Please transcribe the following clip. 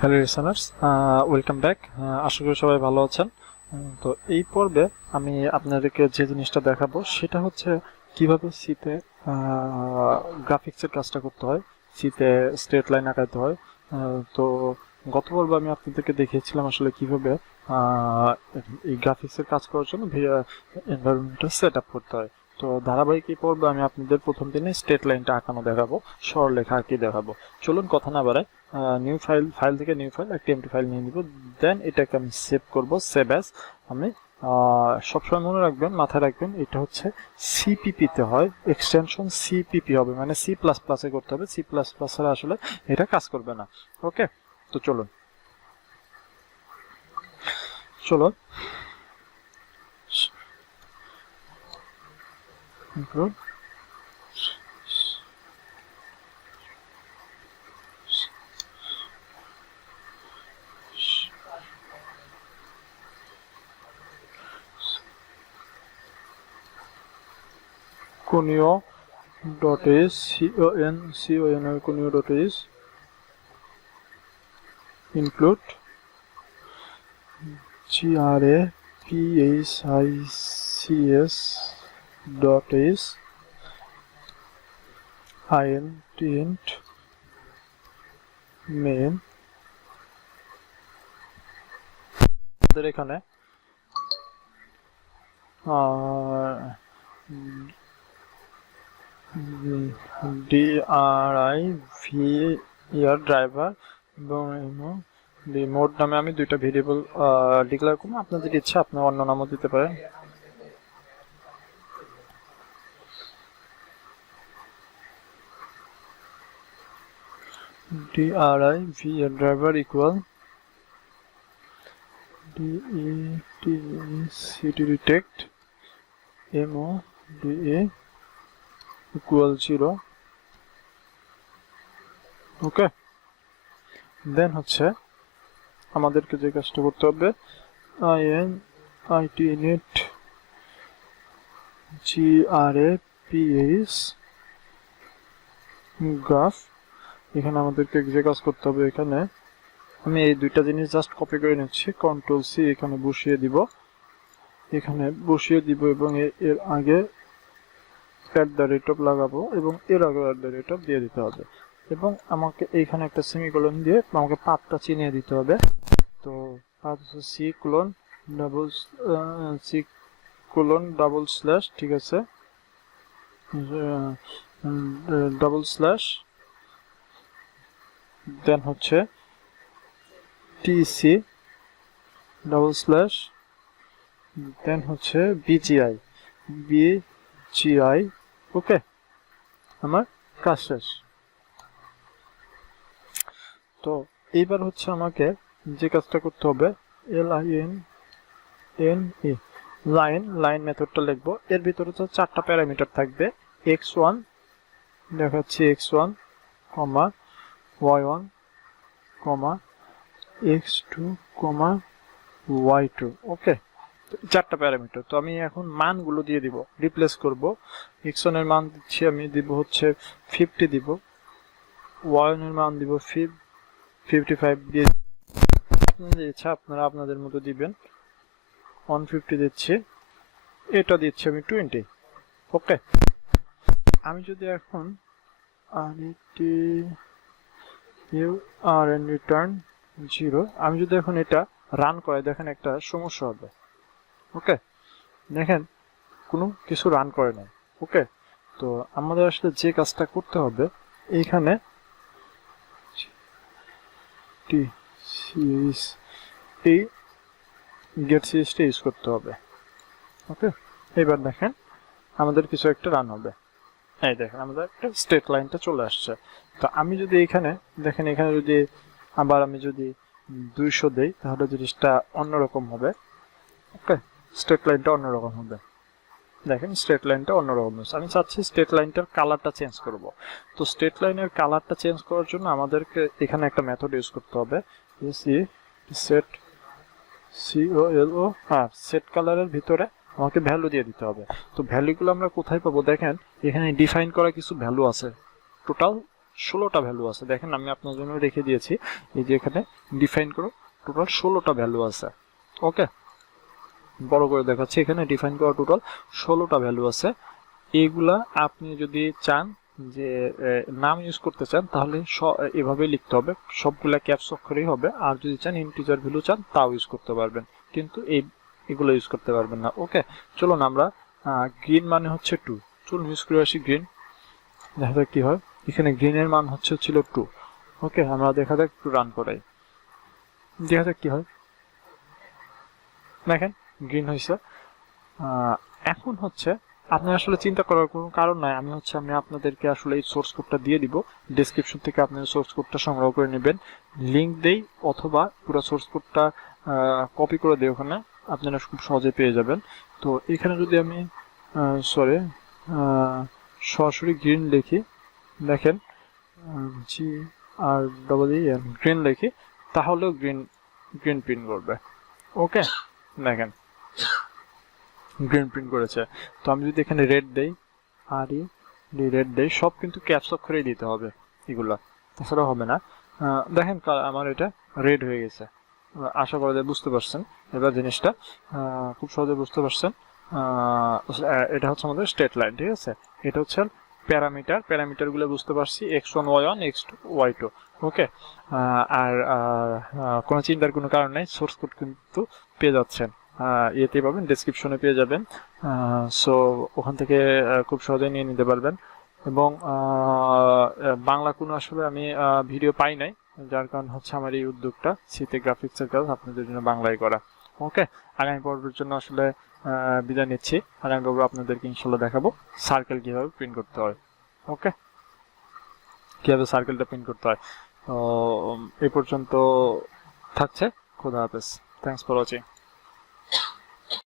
Hello listeners, welcome back. আশা করি সবাই ভালো আছেন। তো এই পর্বে আমি আপনাদেরকে যে জিনিসটা দেখাবো সেটা হচ্ছে কিভাবে সিতে গ্রাফিক্সের কাজটা করতে হয়, সিতে স্ট্রেট লাইন আঁকাতে হয়। তো গত পর্বে আমি আপনাদেরকে দেখিয়েছিলাম আসলে কিভাবে আহ, এই গ্রাফিক্সের কাজ করার জন্য এনভায়রনমেন্টটা সেট আপ করতে হয়। তো ধারাবাহিক এই পর্বে আমি আপনাদের প্রথম দিনে স্ট্রেট লাইনটা আঁকানো দেখাবো, সরলরেখা আঁকিয়ে দেখাবো। চলুন কথা না বাড়াই, নিউ ফাইল থেকে নিউ ফাইল একটা এমটি ফাইল নিয়ে নিব। দেন এটাকে আমি সেভ করব, সেভ অ্যাজ। আমি সবসময় মনে রাখবেন, মাথায় রাখবেন, এটা হচ্ছে সিপিপি তে হয়, এক্সটেনশন সিপিপি হবে, মানে সি প্লাস প্লাসে করতে হবে। সি প্লাস প্লাস ছাড়া আসলে এটা কাজ করবে না। ওকে, তো চলুন চলুন include conio dot is conio dot is include graphis dot is int main। আমাদের এখানে ড্রাইভার এবং মোড নামে আমি দুইটা ভেরিয়েবল ডিক্লেয়ার করবো। আপনাদের ইচ্ছা আপনি অন্য নামও দিতে পারেন। driver equal city detect moda equal 0। ওকে, দেন হচ্ছে আমাদেরকে যে কাজটা করতে হবে, it init graph গ্রাফ। এখানে আমাদেরকে যে কাজ করতে হবে, এখানে আমি এই দুইটা জিনিস জাস্ট কপি করে নিচ্ছি, কন্ট্রোল সি এখানে বসিয়ে দিব, এবং এর আগে @ লাগাবো এবং এর আগে @ দিয়ে দিতে হবে, এবং আমাকে এইখানে একটা সেমিকোলন দিয়ে আমাকে পাথটা চিনিয়ে দিতে হবে। তো পাথ হচ্ছে C:\, ঠিক আছে, ডাবল স্ল্যাশ, দেন হচ্ছে TC ডাবল স্ল্যাশ, দেন হচ্ছে BGI। ওকে, আমার কাজ শেষ। তো এইবার হচ্ছে আমাকে যে কাজটা করতে হবে, লাইন মেথডটা লিখবো। এর ভিতরে তো 4টা প্যারামিটার থাকবে, x1 দেখাচ্ছি, x1, y1, x2, y2। ওকে, 4টা প্যারামিটার। তো আমি এখন মানগুলো দিয়ে দিব, রিপ্লেস করব। x1 এর মান দিচ্ছি, আমি দিব হচ্ছে 50 দিব, y1 এর মান দিব 55 দিয়ে, আপনাদের ইচ্ছা আপনারা আপনাদের মতো দিবেন। 150 দিচ্ছি, এটা দিচ্ছি আমি 20। ওকে, আমি যদি এখন রিটার্ন 0, আমি যদি এখন এটা রান করে, দেখেন একটা সমস্যা হবে। ওকে, দেখেন কোনো কিছু রান করে নাই। ওকে, তো আমাদের আসলে যে কাজটা করতে হবে, এইখানে এই গেট সিরিজটা ইউজ করতে হবে। ওকে, এবার দেখেন আমাদের কিছু একটা রান হবে। এই দেখেন আমাদের একটা স্ট্রেট লাইনটা চলে আসছে। তো আমি যদি এখানে দেখেন, এখানে যদি আবার আমি যদি 200 দেই, তাহলে জিনিসটা অন্যরকম হবে। ওকে, স্ট্রেট লাইনটা অন্যরকম হবে। দেখেন স্ট্রেট লাইনটা অন্যরকম হচ্ছে। আমি চাচ্ছি স্ট্রেট লাইনটার কালারটা চেঞ্জ করব। তো স্ট্রেট লাইনের কালারটা চেঞ্জ করার জন্য আমাদেরকে এখানে একটা মেথড ইউজ করতে হবে, সেট সেট কালারের ভিতরে আমাকে ভ্যালু দিয়ে দিতে হবে। তো ভ্যালুগুলো আমরা কোথায় পাবো, দেখেন এখানে ডিফাইন করা কিছু ভ্যালু আছে, টোটাল 16টা ভ্যালু আছে। দেখেন আমি আপনার জন্য রেখে দিয়েছি, এই যে এখানে ডিফাইন করো, টোটাল 16টা ভ্যালু আছে। ওকে, বড় করে দেখাচ্ছি, এখানে ডিফাইন করা টোটাল 16টা ভ্যালু আছে। এইগুলা আপনি যদি চান যে নাম ইউজ করতে চান তাহলে এভাবে লিখতে হবে, সবগুলা ক্যাপস অক্ষরেই হবে। আর যদি চান ইন্টিজার ভ্যালু চান তাও ইউজ করতে পারবেন, কিন্তু এগুলো ইউজ করতে পারবেন না। ওকে, চলুন আমরা গ্রিন মানে হচ্ছে 2, চলুন ইউজ করে আসি গ্রিন, দেখা যাক কি হয়। এখানে গ্রিনের মান ছিল 2। ওকে, আমরা দেখা যাক, একটু রান করাই, দেখা যাক কি হয়। দেখেন গ্রিন হয়েছে। এখন আপনার আসলে চিন্তা করার কোনো কারণ নাই, আমি আপনাদেরকে আসলে এই সোর্স কোডটা দিয়ে দিব, ডেসক্রিপশন থেকে আপনারা সোর্স কোডটা সংগ্রহ করে নেবেন, লিংক দেই অথবা পুরো সোর্স কোডটা কপি করে দেই, ওখানে আপনারা খুব সহজে পেয়ে যাবেন। তো এখানে যদি আমি সরাসরি গ্রিন লিখি, দেখেন GREEN গ্রিন লিখি, তাহলেও গ্রিন গ্রিন প্রিন্ট করবে। ওকে, দেখেন গ্রিন প্রিন্ট করেছে। তো আমি যদি এখানে রেড দেই, রেড দেই, সব কিন্তু ক্যাপস অক্ষরেই দিতে হবে এগুলা, তাছাড়া হবে না। দেখেন আমার এটা রেড হয়ে গেছে। আশা করা যায় বুঝতে পারছেন এবার জিনিসটা, খুব সহজে বুঝতে পারছেন। এটা হচ্ছে আমাদের স্টেট লাইন, ঠিক আছে। এটা হচ্ছে প্যারামিটারগুলো বুঝতে পারছি, x1 y1 x2 y2। ওকে, আর কোনো চিন্তার কোনো কারণ নেই, সোর্স কোড কিন্তু পেয়ে যাচ্ছেন, ইয়েতে পাবেন, ডেসক্রিপশনে পেয়ে যাবেন। সো ওখান থেকে খুব সহজেই নিয়ে নিতে পারবেন। এবং বাংলা কোনো আসলে আমি ভিডিও পাই নাই, যার কারণ আমার এই উদ্যোগটা শীতে গ্রাফিক্সের কাজ আপনাদের জন্য বাংলায় করা। ওকে, আগামী পর্বের জন্য আসলে বিদায় নিচ্ছি। আগামী পর্বে আপনাদেরকে ইনশাল্লাহ দেখাবো সার্কেল কিভাবে প্রিন্ট করতে হয়। ওকে, কিভাবে সার্কেলটা প্রিন্ট করতে হয়। তো এই পর্যন্ত থাকছে, খোদা হাফেজ, থ্যাংকস ফর ওয়াচিং।